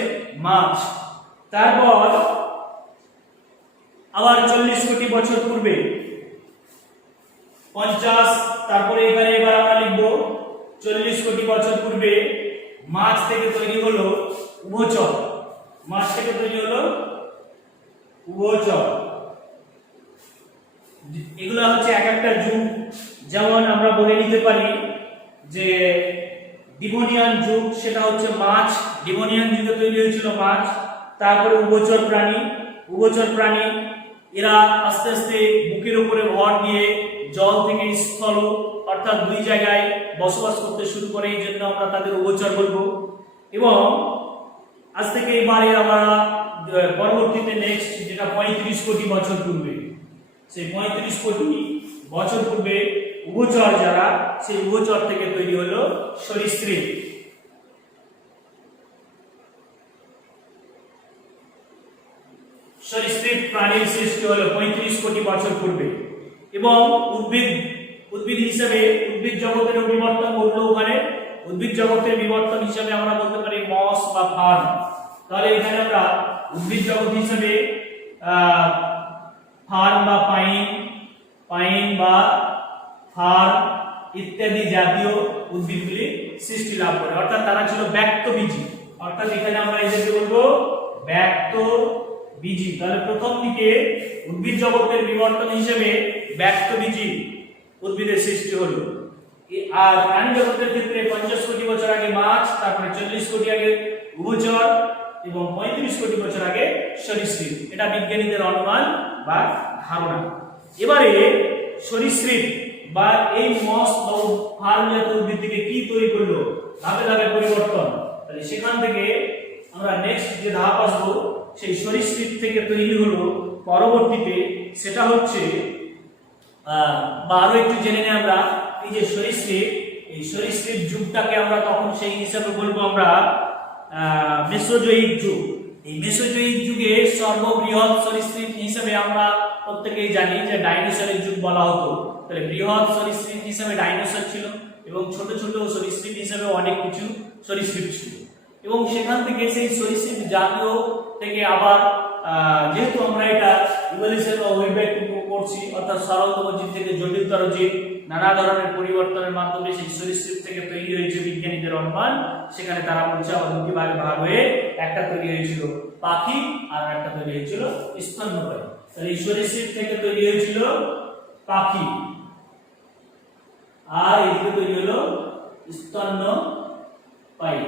মাছ। তারপর আবার 40 কোটি বছর পূর্বে 50, তারপরে এখানে এবার আমরা লিখব 40 কোটি বছর পূর্বে মাছ থেকে তৈরি হলো উভচর। মাছ থেকে তৈরি হলো উভচর। এগুলো হচ্ছে এক একটা যুগ। যেমন আমরা বলে নিতে পারি যে ডিমোনিয়ান যুগ, সেটা হচ্ছে মাছ, ডিমোনিয়ান যুগে তৈরি হয়েছিল মাছ। তারপরে উভচর প্রাণী এরা আস্তে আস্তে বুকের উপরে ভর দিয়ে জল থেকে স্থল অর্থাৎ দুই জায়গায় বসবাস করতে শুরু করে, এই জন্য আমরা তাদের উভচর বলবো। এবং আজ থেকে এবারে আমরা পরবর্তীতে নেক্সট যেটা 35 কোটি বছর পূর্বে, সেই 35 কোটি বছর পূর্বে উভচর যারা, সেই উভচর থেকে তৈরি হলো সরীসৃপ। সরীসৃপ প্রাণীর সৃষ্টি হলো 35 কোটি বছর পূর্বে। এবং উদ্ভিদ হিসেবে উদ্ভিদ জগতের বিবর্তন ঘটলো ওখানে। উদ্ভিদ জগতের বিবর্তন হিসেবে আমরা বলতে পারি মস বা ফার্ন। তাহলে এখানে আমরা উদ্ভিদ জগৎ হিসেবে ফার্ন বা পাইন বা ফার্ন ইত্যাদি জাতীয় উদ্ভিদগুলি সৃষ্টি লাভ করে, অর্থাৎ তারা ছিল ব্যক্তবীজী। অর্থাৎ এখানে আমরা এদেরকে বলবো ব্যক্তবীজী। তাহলে প্রথম দিকে উদ্ভিদ জগতের বিবর্তন হিসেবে ব্যক্তবীজী উদ্ভিদের সৃষ্টি হলো। আর প্রাণী জগতের ক্ষেত্রে 50 কোটি বছর আগে মাছ, তারপরে 40 কোটি আগে উভচর এবং 35 কোটি বছর আগে সরীসৃপ। এটা বিজ্ঞানীদের অনুমান বা ধারণা। এবারে সরীসৃপ বা এই মস বা ফার্ন জাতীয় উদ্ভিদ থেকে কি তৈরি করলো, ধাপে ধাপে পরিবর্তন। তাহলে সেখান থেকে আমরা নেক্সট যে ধাপ আসবো, সেই সরীসৃপ থেকে তৈরি হলো পরবর্তীতে, সেটা হচ্ছে বা আরো একটু জেনে নেই আমরা এই যে সরীসৃপ, এই সরীসৃপ যুগটাকে আমরা তখন সেই হিসাবে বলবো আমরা মেসোজোয়িক যুগ। এই মেসোজোয়িক যুগে সর্ববৃহৎ সরীসৃপ হিসেবে আমরা প্রত্যেকেই জানি যে ডাইনোসরের যুগ বলা হতো। তাহলে বৃহৎ সরীসৃপ হিসেবে ডাইনোসর ছিল এবং ছোট ছোট সরীসৃপ হিসেবে অনেক কিছু সরীসৃপ ছিল। এবং সেখান থেকে সেই সরীসৃপ জাতীয় থেকে আবার যেহেতু আমরা এটা ইভলিউশন বা ওয়েভব্যাক করছি, অর্থাৎ সরলতম জীব থেকে জটিলতর জীব, নানা ধরনের পরিবর্তনের মাধ্যমে সেই সরীসৃপ থেকে তৈরি হয়েছে বিজ্ঞানীদের অনুমান। সেখানে তারা বলছে আবার দুটি ভাগে ভাগ হয়ে একটা তৈরি হয়েছিল পাখি আর একটা তৈরি হয়েছিল স্তন্যপায়ী। তাহলে এই সরীসৃপ থেকে তৈরি হয়েছিল পাখি আর এদিকে তৈরি হলো স্তন্যপায়ী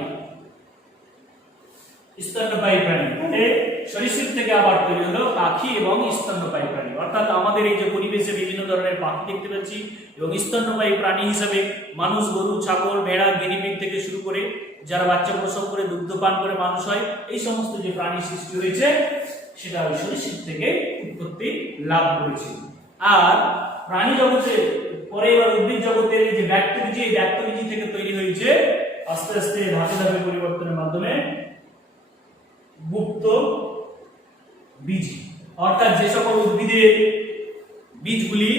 প্রাণী। মানে সরীসৃপ থেকে আবার তৈরি হলো পাখি এবং স্তন্যপায়ী প্রাণী। অর্থাৎ আমাদের এই যে পরিবেশে বিভিন্ন ধরনের পাখি দেখতে পাচ্ছি এবং স্তন্যপায়ী প্রাণী হিসেবে মানুষ, গরু, ছাগল, ভেড়া, গিনিপিগ থেকে শুরু করে যারা বাচ্চা প্রসব করে দুগ্ধ পান করে মানুষ হয়, এই সমস্ত যে প্রাণী সৃষ্টি হয়েছে সেটা ওই সরীসৃপ থেকে উৎপত্তি লাভ করেছে। আর প্রাণী জগতে পরে এবার উদ্ভিদ জগতের যে ব্যক্তবীজী, এই ব্যক্তবীজী থেকে তৈরি হয়েছে আস্তে আস্তে ধাপে ধাপে পরিবর্তনের মাধ্যমে গুপ্ত বীজ। অর্থাৎ যে সকল উদ্ভিদের বীজগুলি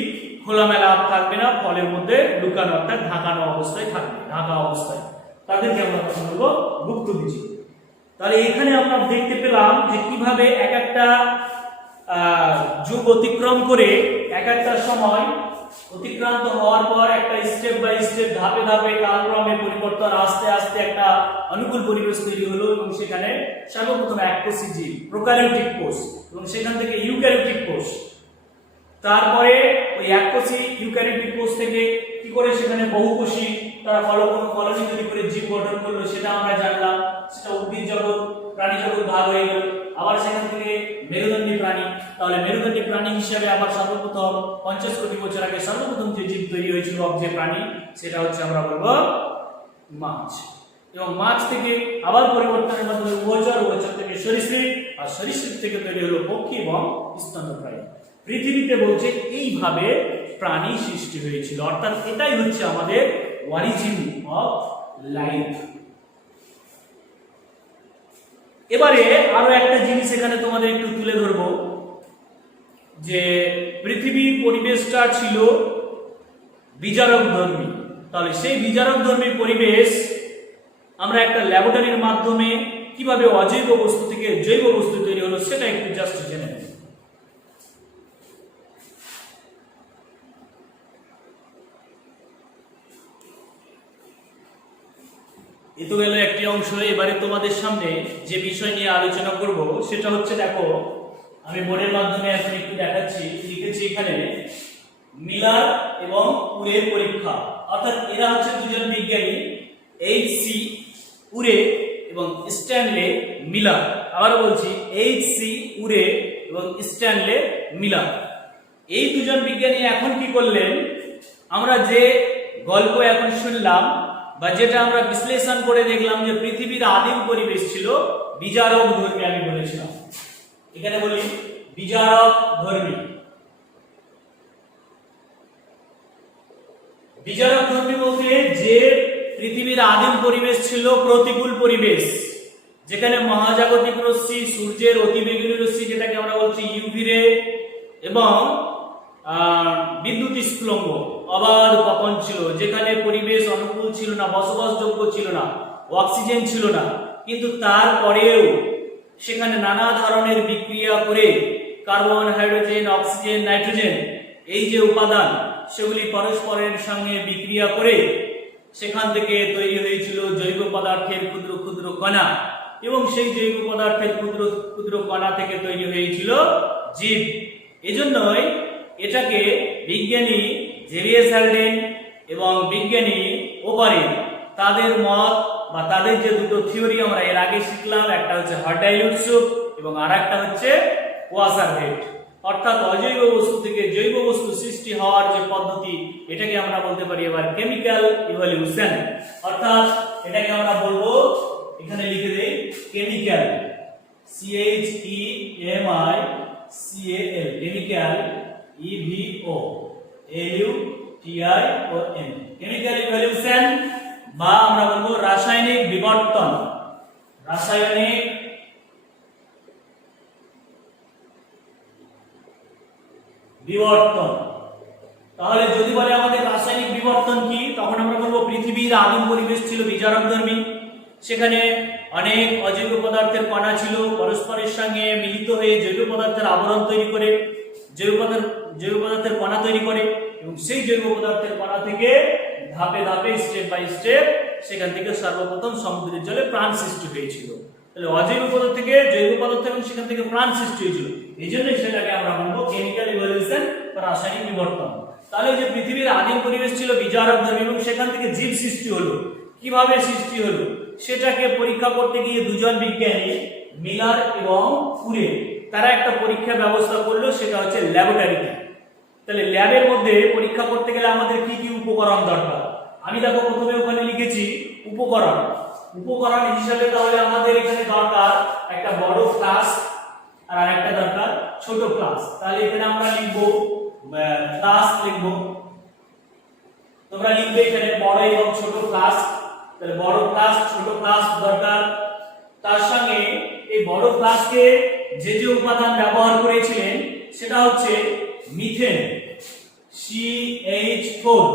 খোলামেলা থাকবে না, ফলের মধ্যে লুকানো অর্থাৎ ঢাকানো অবস্থায় থাকবে, ঢাকা অবস্থায়, তাদেরকে আমরা কথা বলবো গুপ্ত বীজ। তাহলে এখানে আমরা দেখতে পেলাম যে কিভাবে এক একটা যুগ অতিক্রম করে এক একটা সময় অতিক্রান্ত হওয়ার পর একটা স্টেপ বাই স্টেপ ধাপে ধাপে কালক্রমে পরিবর্তন আস্তে আস্তে একটা অনুকূল পরিবেশ তৈরি হলো এবং সেখানে সর্বপ্রথম এককোষী জীব প্রোক্যারিওটিক কোষ এবং সেখান থেকে ইউক্যারিওটিক কোষ, তারপরে ওই এককোষী ইউক্যারিওটিক কোষ থেকে কি করে সেখানে বহুকোষী তারা কলোনি তৈরি করে জীব গঠন করলো সেটা আমরা জানলাম। সেটা উদ্ভিদ জগৎ প্রাণী জগৎ ভাগ হয়ে গেল। আবার সেখান থেকে মেরুদণ্ডী প্রাণী, তাহলে মেরুদণ্ডী প্রাণী হিসেবে আবার সর্বপ্রথম 50 কোটি বছর আগে সর্বপ্রথম যে জীব তৈরি হয়েছিল যে প্রাণী সেটা হচ্ছে আমরা বলবো মাছ। এবং মাছ থেকে আবার পরিবর্তনের মাধ্যমে উভচর থেকে সরীসৃপ, আর সরীসৃপ থেকে তৈরি হলো পক্ষী এবং স্তন্যপ্রাণী। পৃথিবীতে বলছে এইভাবে প্রাণী সৃষ্টি হয়েছিল, অর্থাৎ এটাই হচ্ছে আমাদের অরিজিন অফ লাইফ। এবারে আরো একটা জিনিস এখানে তোমাদের একটু তুলে ধরবো, যে পৃথিবীর পরিবেশটা ছিল বিজারক ধর্মী। তাহলে সেই বিজারক ধর্মী পরিবেশ আমরা একটা ল্যাবরেটরির মাধ্যমে কিভাবে অজৈব বস্তু থেকে জৈব বস্তু তৈরি হলো সেটা একটু জাস্ট জেনে নেব। এ তো গেল একটি অংশ। এবারে তোমাদের সামনে যে বিষয় নিয়ে আলোচনা করব সেটা হচ্ছে, দেখো আমি বোর্ডের মাধ্যমে এখন একটু দেখাচ্ছি, লিখেছি এখানে মিলার এবং উরের পরীক্ষা। অর্থাৎ এরা হচ্ছে দুজন বিজ্ঞানী, এইচ.সি. উরে এবং স্ট্যানলে মিলার। আবার বলছি, এইচ.সি. উরে এবং স্ট্যানলে মিলার। এই দুজন বিজ্ঞানী এখন কি করলেন, আমরা যে গল্প এখন শুনলাম বা যেটা আমরা বিশ্লেষণ করে দেখলাম যে পৃথিবীর আদিম পরিবেশ ছিল বিজারক ধর্মী। আমি বলেছিলাম এখানে বলি বিজারক ধর্মী। বিজারক ধর্মী বলতে যে পৃথিবীর আদিম পরিবেশ ছিল প্রতিকূল পরিবেশ, যেখানে মহাজাগতিক রশ্মি, সূর্যের অতিবেগুনি রশ্মি যেটাকে আমরা বলছি ইউভি রে, এবং বিদ্যুৎ স্ফুলঙ্গ অবাধ পতন ছিল, যেখানে পরিবেশ অনুকূল ছিল না, বসবাসযোগ্য ছিল না, অক্সিজেন ছিল না। কিন্তু তারপরেও সেখানে নানা ধরনের বিক্রিয়া করে কার্বন, হাইড্রোজেন, অক্সিজেন, নাইট্রোজেন এই যে উপাদান সেগুলি পরস্পরের সঙ্গে বিক্রিয়া করে সেখান থেকে তৈরি হয়েছিল জৈব পদার্থের ক্ষুদ্র ক্ষুদ্র কণা, এবং সেই জৈব পদার্থের ক্ষুদ্র ক্ষুদ্র কণা থেকে তৈরি হয়েছিল জীব। এজন্যই এটাকে বিজ্ঞানী জেভিয়ার হ্যালডেন এবং বিজ্ঞানী ওপারেন তাদের মত বা তাদের যে দুটো থিওরি আমরা এর আগে শিখলাম, একটা হচ্ছে হট ডাইলিউট স্যুপ এবং আরেকটা হচ্ছে ওয়াসার হেড। অর্থাৎ অজৈব বস্তু থেকে জৈব বস্তু সৃষ্টি হওয়ার যে পদ্ধতি, এটাকে আমরা বলতে পারি এবার কেমিক্যাল ইভলিউশন। অর্থাৎ এটাকে আমরা বলবো, এখানে লিখে দেই chemical, CHEMICAL, chemical EVOLUTION, chemical evolution, বা আমরা বলবো রাসায়নিক বিবর্তন। রাসায়নিক বিবর্তন। তাহলে যদি বলে আমাদের রাসায়নিক বিবর্তন কি, তখন আমরা বলবো পৃথিবীর আদিম পরিবেশ ছিল বিজারকধর্মী। সেখানে অনেক অজৈব পদার্থের কণা ছিল, পরস্পরের সঙ্গে মিলিত হয়ে জৈব পদার্থের আবরণ তৈরি করে জৈব পদার্থের কণা তৈরি করে, এবং সেই জৈব পদার্থের কণা থেকে ধাপে ধাপে স্টেপ বাই স্টেপ সেখান থেকে সর্বপ্রথম সমুদ্রের জলে প্রাণ সৃষ্টি হয়েছিল। তাহলে অজৈব পদার্থ থেকে জৈব পদার্থ এবং সেখান থেকে প্রাণ সৃষ্টি হয়েছিল। এই জন্যই সেটাকে আমরা বলবো কেমিক্যাল ইভলিউশন বা রাসায়নিক বিবর্তন। তাহলে যে পৃথিবীর আদিম পরিবেশ ছিল বিজারকধর্মী এবং সেখান থেকে জীব সৃষ্টি হলো, কিভাবে সৃষ্টি হলো সেটাকে পরীক্ষা করতে গিয়ে দুজন বিজ্ঞানী মিলার এবং উরে তারা একটা পরীক্ষা ব্যবস্থা করলো, সেটা হচ্ছে ল্যাবরেটরিতে। তাহলে ল্যাবের মধ্যে পরীক্ষা করতে গেলে আমাদের কি কি উপকরণ দরকার, আমি দেখো প্রথমে ওখানে লিখেছি উপকরণ। উপকরণ হিসাবে তাহলে আমাদের এখানে দরকার একটা বড় ফ্লাস্ক আর আরেকটা দরকার ছোট ফ্লাস্ক। তাহলে এখানে আমরা লিখবো ফ্লাস্ক লিখবো, তোমরা লিখবে এখানে বড় এবং ছোট ফ্লাস্ক। তাহলে বড় ফ্লাস্ক, ছোট ফ্লাস্ক দরকার। তার সঙ্গে এই বড় ফ্লাস্কে যে যে উপাদান ব্যবহার করেছিলেন সেটা হচ্ছে মিথেন, CH4,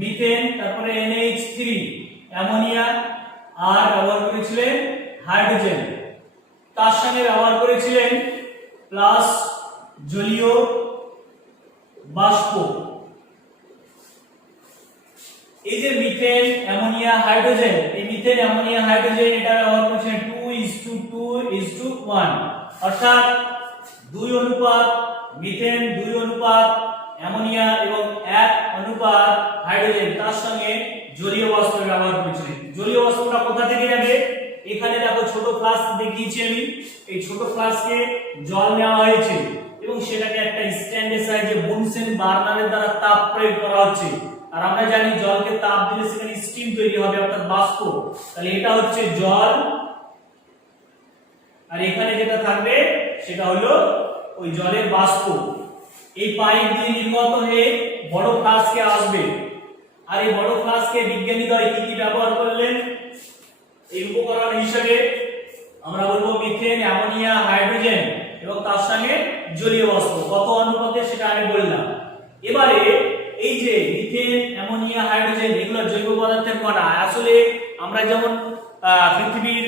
মিথেন, তারপরে NH3, অ্যামোনিয়া, আর ব্যবহার করেছিলেন হাইড্রোজেন। তার সঙ্গে ব্যবহার করেছিলেন প্লাস জলীয় বাষ্প, এই যে মিথেন অ্যামোনিয়া হাইড্রোজেন, এই মিথেন অ্যামোনিয়া হাইড্রোজেন এটা ব্যবহার করছে 2:2:1, অর্থাৎ 2 অনুপাত মিথেন, 2 অনুপাত অ্যামোনিয়া এবং 1 অনুপাত হাইড্রোজেন, তার সঙ্গে জলীয় বাষ্প ব্যবহার করেছে। জলীয় বাষ্পটা কোথা থেকে যাবে? এখানে দেখো ছোট ফ্লাস্ক দেখিয়েছি আমি, এই ছোট ফ্লাস্কে জল নেওয়া হয়েছে এবং সেটাকে একটা স্ট্যান্ডের সাহায্যে বুনসেন বার্নারের দ্বারা তাপ প্রয়োগ করা হচ্ছে। আর আমরা জানি জলকে তাপ দিলে সেখানে স্টিম তৈরি হবে, অর্থাৎ বাষ্প। তাহলে এটা হচ্ছে জল, আর এখানে যেটা থাকবে সেটা হলো ওই জলের বাষ্প। এই পাইপ দিয়ে নির্গত হয়ে বড় ফ্লাস্কে আসবে, আর এই বড় ফ্লাস্কে বিজ্ঞানীরা কি কি ব্যবহার করলেন এই উপকরণ হিসেবে? আমরা বলবো মিথেন অ্যামোনিয়া হাইড্রোজেন এবং তার সঙ্গে জলীয় বাষ্প। কত অনুপাতে সেটা আমি বললাম। এবারে এই যে মিথেন অ্যামোনিয়া হাইড্রোজেন এগুলো জৈব পদার্থের কণা। আসলে আমরা যেমন পৃথিবীর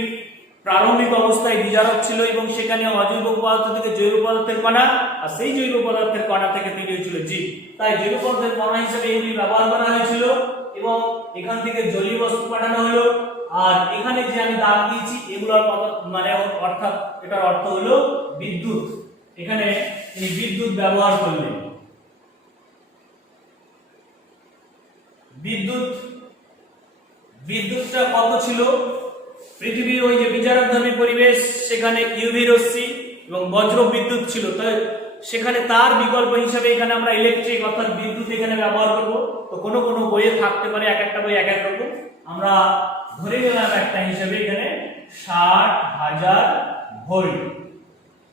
প্রারম্ভিক অবস্থায় বিজারক ছিল এবং সেখানে অজৈব পদার্থ থেকে জৈব পদার্থের কণা, আর সেই জৈব পদার্থের কণা থেকে তৈরি হয়েছিল জীব। তাই জৈব পদার্থের কণা হিসেবে এগুলি ব্যবহার করা হয়েছিল এবং এখান থেকে জলীয় বাষ্প পাঠানো হলো। আর এখানে যে আমি দাগ দিয়েছি এগুলোর মানে অর্থাৎ এটার অর্থ হলো বিদ্যুৎ। এখানে তিনি বিদ্যুৎ ব্যবহার করলেন। বিদ্যুৎটা কত ছিল? পৃথিবীর ওই যে বিজারকধর্মী পরিবেশ, সেখানে ইউভি রশ্মি এবং বজ্র বিদ্যুৎ ছিল, তাই সেখানে তার বিকল্প হিসেবে এখানে আমরা ইলেকট্রিক অর্থাৎ বিদ্যুৎ এখানে ব্যবহার করব। তো কোনো কোনো বইয়ে থাকতে পারে এক একটা বই এক এক রকম, আমরা ধরে নিলাম একটা হিসেবে এখানে 60,000 ভোল্ট,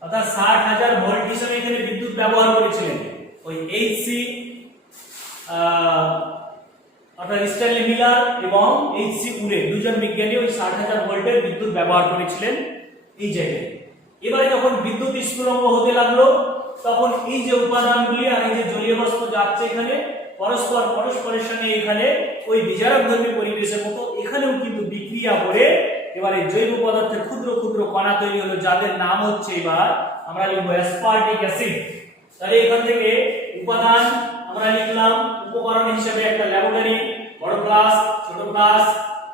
অর্থাৎ 60,000 ভোল্ট হিসেবে এখানে বিদ্যুৎ ব্যবহার করেছিলেন ওই এইচসি অর্থাৎ স্ট্যানলি মিলার এবং এইচসি উরে দুজন বিজ্ঞানী ওই 60,000 ভোল্টের বিদ্যুৎ ব্যবহার করেছিলেন এই জায়গায়। এবারে যখন বিদ্যুৎ স্ফুলঙ্গ হতে লাগলো তখন এই যে উপাদানগুলি আর এই যে জলীয় বাষ্প যাচ্ছে এখানে পরস্পরের সঙ্গে এখানে ওই বিজারকধর্মী পরিবেশের মতো এখানেও কিন্তু বিক্রিয়া করে এবারে জৈব পদার্থের ক্ষুদ্র ক্ষুদ্র কণা তৈরি হলো, যাদের নাম হচ্ছে এবার আমরা লিখবো অ্যাসপার্টিক অ্যাসিড। তাহলে এখান থেকে উপাদান আমরা লিখলাম উপকরণ হিসেবে একটা ল্যাবরেটরি, বড় ক্লাস, ছোট ক্লাস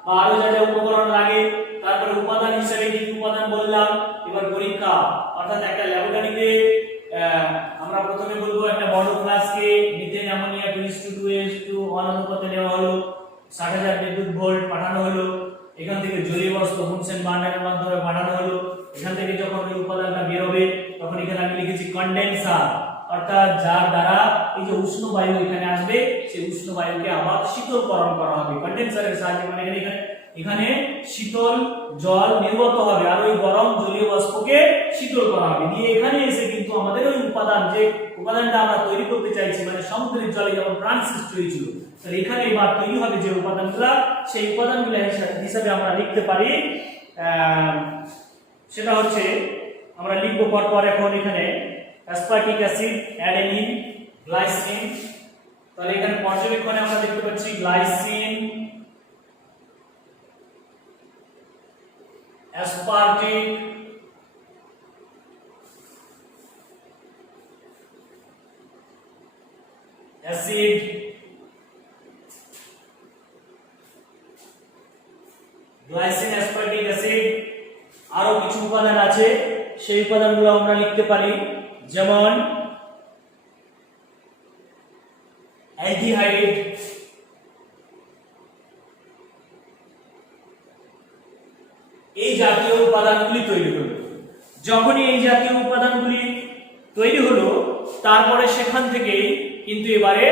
বা আরো যা যা উপকরণ লাগে। তারপরে উপাদান হিসেবে কি উপাদান বললাম। এবার পরীক্ষা অর্থাৎ একটা ল্যাবরেটরিতে আমরা প্রথমে বলবো একটা বড় ক্লাসকে মিথেন অ্যামোনিয়া 2:2:1 অনুপাতে নেওয়া হলো, 60,000 বিদ্যুৎ ভোল্ট পাঠানো হলো, এখান থেকে জলীয় বাষ্প বুনসেন বার্নারের মাধ্যমে পাঠানো হলো। এখান থেকে যখন এই উপাদানটা বের হবে তখন এখানে আমি লিখেছি কন্ডেন্সার, অর্থাৎ যার দ্বারা এই যে উষ্ণ বায়ু এখানে আসবে সেই উষ্ণ বায়ুকে আবার শীতলকরণ করা হবে কন্ডেন্সারের সাহায্যে। মানে এখানে শীতল জল নির্গত হবে আর ওই গরম জলীয় বাষ্পকে শীতল করা হবে, দিয়ে এখানে এসে কিন্তু আমাদের ওই উপাদান যে উপাদানটা আমরা তৈরি করতে চাইছি মানে সমুদ্রের জলে যেমন প্রাণ সৃষ্টি হয়েছিল, তাহলে এখানে এবার তৈরি হবে যে উপাদানগুলো, সেই উপাদানগুলো হিসাবে আমরা লিখতে পারি সেটা হচ্ছে আমরা লিখবো পরপর। এখন এখানে অ্যাসপার্টিক অ্যাসিড, অ্যাডেনিন, গ্লাইসিন। তাহলে এখানে পর্যবেক্ষণে আমরা দেখতে পাচ্ছি glycine, aspartic, acid, glycine, aspartic acid. আরো কিছু উপাদান আছে সেই উপাদানগুলো আমরা লিখতে পারি, যেমন অ্যালডিহাইড, এই জাতীয় উপাদানগুলি তৈরি হলো। যখনই এই জাতীয় উপাদানগুলি তৈরি হলো তারপরে সেখান থেকে কিন্তু এবারে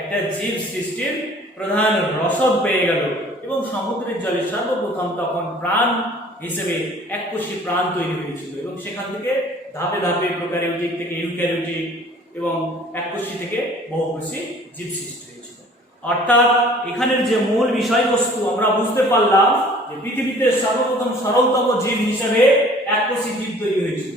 একটা জীব সৃষ্টির প্রধান রসদ পেয়ে গেল এবং সমুদ্রের জলে সর্বপ্রথম তখন প্রাণ হিসেবে এককোষী প্রাণ তৈরি হয়েছিল এবং সেখান থেকে ধাপে ধাপে প্রোক্যারিওটিক থেকে ইউক্যারিওটিক এবং এককোষী থেকে বহুকোষী জীব সৃষ্টি হয়েছিল। অর্থাৎ এখানের যে মূল বিষয়বস্তু আমরা বুঝতে পারলাম যে পৃথিবীতে সর্বপ্রথম সরলতম জীব হিসেবে এককোষী জীব তৈরি হয়েছিল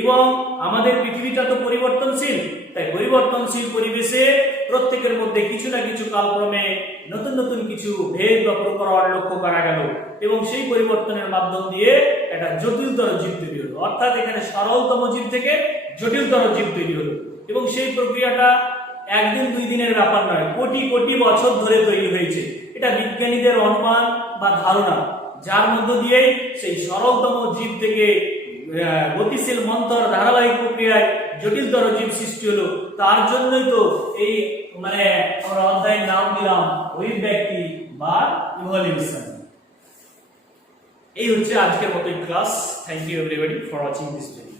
এবং আমাদের পৃথিবীটা তো পরিবর্তনশীল, তাই পরিবর্তনশীল পরিবেশে প্রত্যেকের মধ্যে কিছু না কিছু কালক্রমে নতুন নতুন কিছু ভেদ বা প্রকরণ লক্ষ্য করা গেল এবং সেই পরিবর্তনের মাধ্যম দিয়ে একটা জটিলতর জীব তৈরি হলো। অর্থাৎ এখানে সরলতম জীব থেকে জটিলতর জীব তৈরি হলো এবং সেই প্রক্রিয়াটা একদিন দুই দিনের ব্যাপার নয়, কোটি কোটি বছর ধরে তৈরি হয়েছে। এটা বিজ্ঞানীদের অনুমান বা ধারণা, যার মধ্য দিয়ে সেই সরলতম জীব থেকে গতিশীল মন্থর ধারাবাহিক প্রক্রিয়ায় জটিলতর জীব সৃষ্টি হলো। তার জন্যই তো এই মানে আমরা অধ্যায়ের নাম দিলাম অভিব্যক্তি বা ইভলিউশন। এই হচ্ছে আজকের মতো class. Thank you everybody for watching this video.